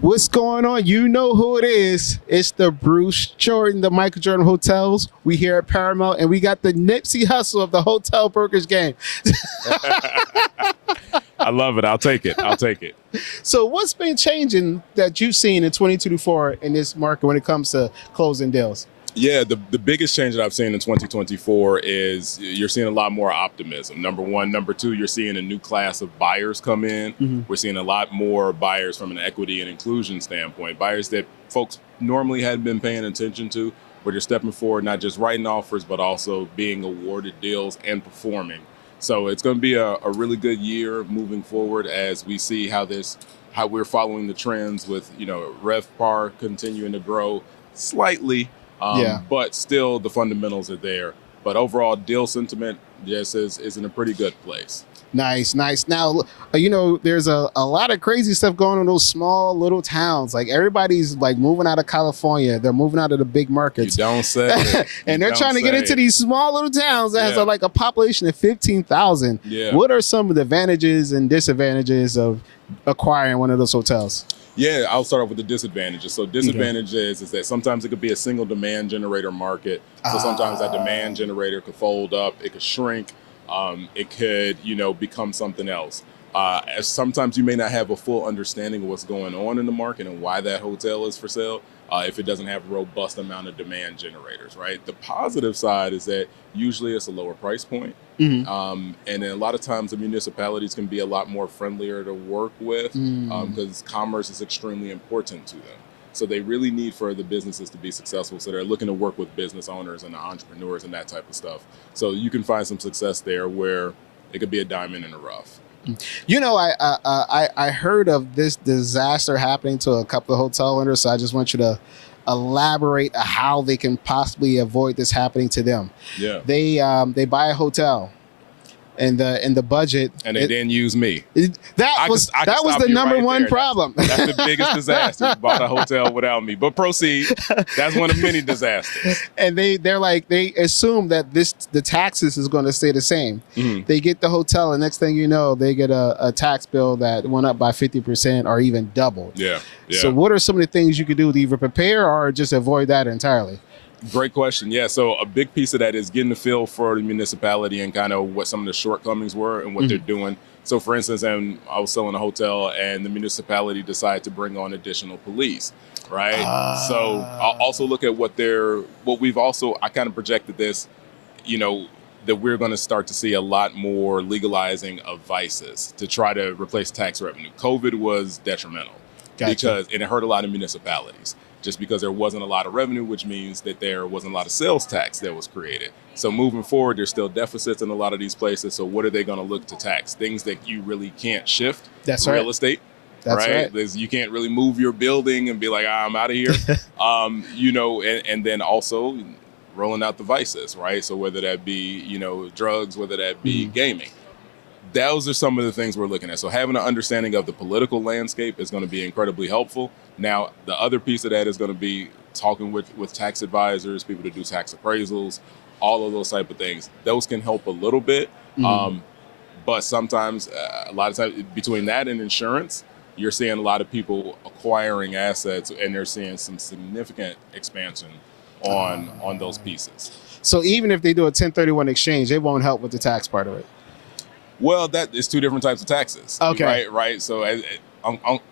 What's going on? You know who it is. It's the Bruce Jordan, the Michael Jordan Hotels. We here at Paramount, and we got the Nipsey Hussle of the hotel brokers game. I love it. I'll take it. I'll take it. So what's been changing that you've seen in 2024 in this market when it comes to closing deals? Yeah, the biggest change that I've seen in 2024 is you're seeing a lot more optimism. Number one. Number two, you're seeing a new class of buyers come in. Mm-hmm. We're seeing a lot more buyers from an equity and inclusion standpoint, buyers that folks normally hadn't been paying attention to, but you're stepping forward, not just writing offers, but also being awarded deals and performing. So it's going to be a really good year moving forward as we see how we're following the trends with, RevPAR continuing to grow slightly. But still the fundamentals are there. But overall deal sentiment, yes, is in a pretty good place. Nice. Now, there's a lot of crazy stuff going on in those small little towns. Like everybody's like moving out of California. They're moving out of the big markets. You don't say. And they're trying to get into these small little towns that has a population of 15,000. Yeah. What are some of the advantages and disadvantages of acquiring one of those hotels? Yeah, I'll start off with the disadvantages. So disadvantages is that sometimes it could be a single demand generator market. So sometimes that demand generator could fold up, it could shrink, it could, become something else. As sometimes you may not have a full understanding of what's going on in the market and why that hotel is for sale if it doesn't have a robust amount of demand generators, right? The positive side is that usually it's a lower price point. Mm-hmm. And then a lot of times the municipalities can be a lot more friendlier to work with because commerce is extremely important to them. So they really need for the businesses to be successful. So they're looking to work with business owners and entrepreneurs and that type of stuff. So you can find some success there where it could be a diamond in the rough. I heard of this disaster happening to a couple of hotel owners, so I just want you to elaborate how they can possibly avoid this happening to them. Yeah. They buy a hotel and the budget, and they didn't use me. That was the number one problem. That's the biggest disaster. You bought a hotel without me. But proceed. That's one of many disasters. And they assume that the taxes is going to stay the same. Mm-hmm. They get the hotel, and next thing you know, they get a tax bill that went up by 50% or even doubled. Yeah. So what are some of the things you could do to either prepare or just avoid that entirely? Great question. Yeah, so a big piece of that is getting the feel for the municipality and kind of what some of the shortcomings were and what they're doing. So for instance, I was selling a hotel and the municipality decided to bring on additional police, right? So I'll also look at I kind of projected this, that we're going to start to see a lot more legalizing of vices to try to replace tax revenue. COVID was detrimental because it hurt a lot of municipalities. Just because there wasn't a lot of revenue, which means that there wasn't a lot of sales tax that was created. So moving forward, there's still deficits in a lot of these places. So what are they going to look to tax? Things that you really can't shift. That's real right. estate. That's right. You can't really move your building and be like, I'm out of here. And then also rolling out the vices, right? So whether that be, drugs, whether that be gaming. Those are some of the things we're looking at. So having an understanding of the political landscape is going to be incredibly helpful. Now, the other piece of that is going to be talking with tax advisors, people to do tax appraisals, all of those type of things. Those can help a little bit. But sometimes, a lot of times, between that and insurance, you're seeing a lot of people acquiring assets and they're seeing some significant expansion on those pieces. So even if they do a 1031 exchange, it won't help with the tax part of it. Well, that is two different types of taxes. Okay. Right. So Uncle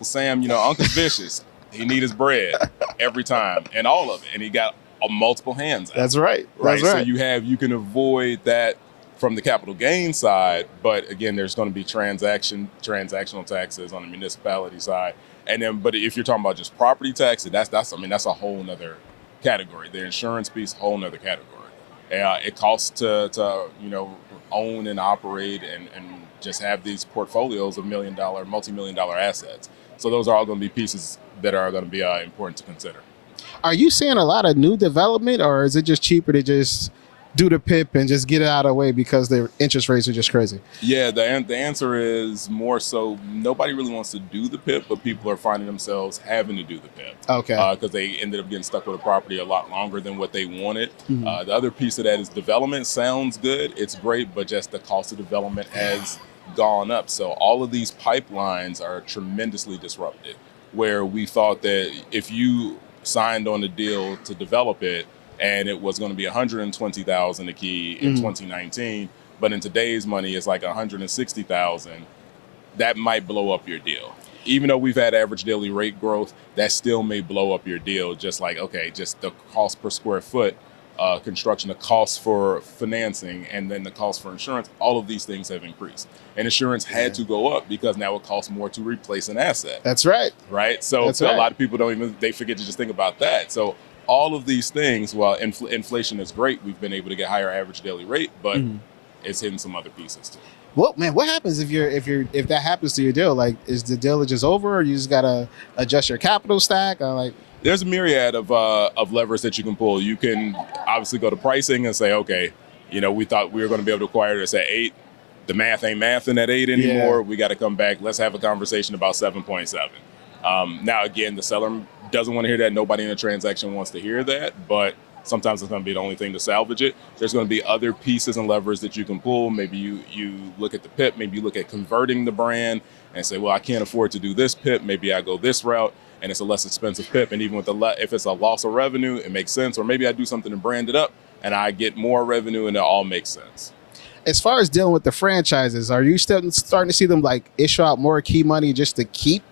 Sam, Uncle's vicious. He need his bread every time and all of it. And he got multiple hands out. That's right. Right. So you can avoid that from the capital gain side. But again, there's going to be transactional taxes on the municipality side. And then, but if you're talking about just property tax, that's a whole nother category. The insurance piece, whole nother category. It costs to own and operate and just have these portfolios of multi-million-dollar assets. So those are all going to be pieces that are going to be important to consider. Are you seeing a lot of new development, or is it just cheaper to just do the PIP and just get it out of the way because the interest rates are just crazy? Yeah, the answer is more so nobody really wants to do the PIP, but people are finding themselves having to do the PIP. Okay. Because they ended up getting stuck with a property a lot longer than what they wanted. The other piece of that is development sounds good. It's great, but just the cost of development has gone up. So all of these pipelines are tremendously disrupted. where we thought that if you signed on a deal to develop it and it was going to be $120,000 a key in 2019, but in today's money it's like $160,000, that might blow up your deal. Even though we've had average daily rate growth, that still may blow up your deal. Just like, okay, just the cost per square foot construction, the cost for financing, and then the cost for insurance, all of these things have increased. And insurance had to go up because now it costs more to replace an asset. That's right. Right? So, a lot of people they forget to just think about that. So all of these things, while inflation is great, we've been able to get higher average daily rate, but it's hitting some other pieces too. Well, man, what happens if that happens to your deal? Like, is the deal just over, or you just gotta adjust your capital stack? Or like, there's a myriad of levers that you can pull. You can obviously go to pricing and say, okay, we thought we were going to be able to acquire this at 8. The math ain't mathing at 8 anymore. Yeah. We got to come back. Let's have a conversation about 7.7. Now, again, the seller doesn't want to hear that. Nobody in the transaction wants to hear that, but sometimes it's going to be the only thing to salvage it. There's going to be other pieces and levers that you can pull. Maybe you look at the PIP. Maybe you look at converting the brand and say, well, I can't afford to do this PIP. Maybe I go this route, and it's a less expensive PIP. And even with if it's a loss of revenue, it makes sense. Or maybe I do something to brand it up, and I get more revenue, and it all makes sense. As far as dealing with the franchises, are you still starting to see them like issue out more key money just to keep,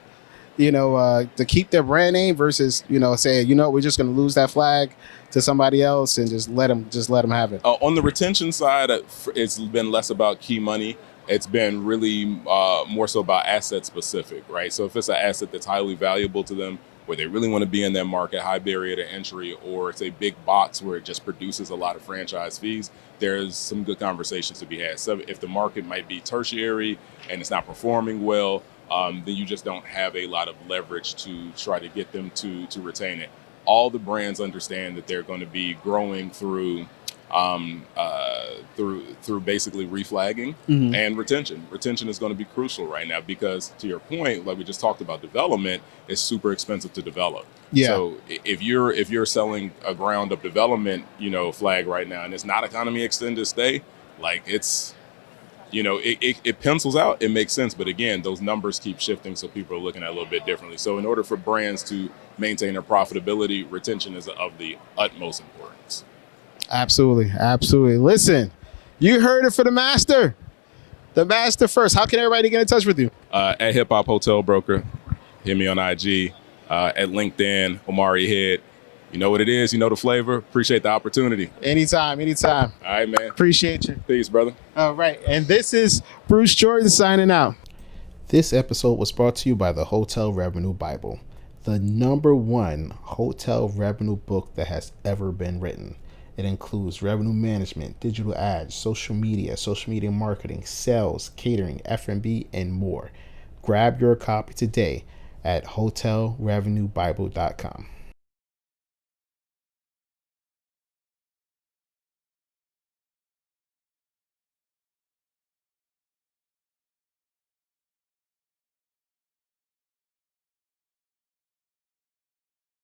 to keep their brand name versus, saying, we're just going to lose that flag to somebody else and just let them have it? On the retention side, it's been less about key money. It's been really more so about asset specific, right? So if it's an asset that's highly valuable to them, where they really want to be in that market, high barrier to entry, or it's a big box where it just produces a lot of franchise fees, there's some good conversations to be had. So if the market might be tertiary and it's not performing well, then you just don't have a lot of leverage to try to get them to retain it. All the brands understand that they're going to be growing through basically reflagging and retention. Retention is going to be crucial right now because, to your point, like we just talked about, development is super expensive to develop. Yeah. So if you're selling a ground up development, flag right now, and it's not economy extended stay, like it's, it pencils out, it makes sense. But again, those numbers keep shifting, so people are looking at it a little bit differently. So in order for brands to maintain their profitability, retention is of the utmost importance. Absolutely. Absolutely. Listen, you heard it for the master. The master first. How can everybody get in touch with you? At HipHop Hotel Broker. Hit me on IG. At LinkedIn, Omari Head. You know what it is. You know the flavor. Appreciate the opportunity. Anytime. All right, man. Appreciate you. Peace, brother. All right. And this is Bruce Jordan signing out. This episode was brought to you by the Hotel Revenue Bible, the #1 hotel revenue book that has ever been written. It includes revenue management, digital ads, social media marketing, sales, catering, F&B, and more. Grab your copy today at hotelrevenuebible.com.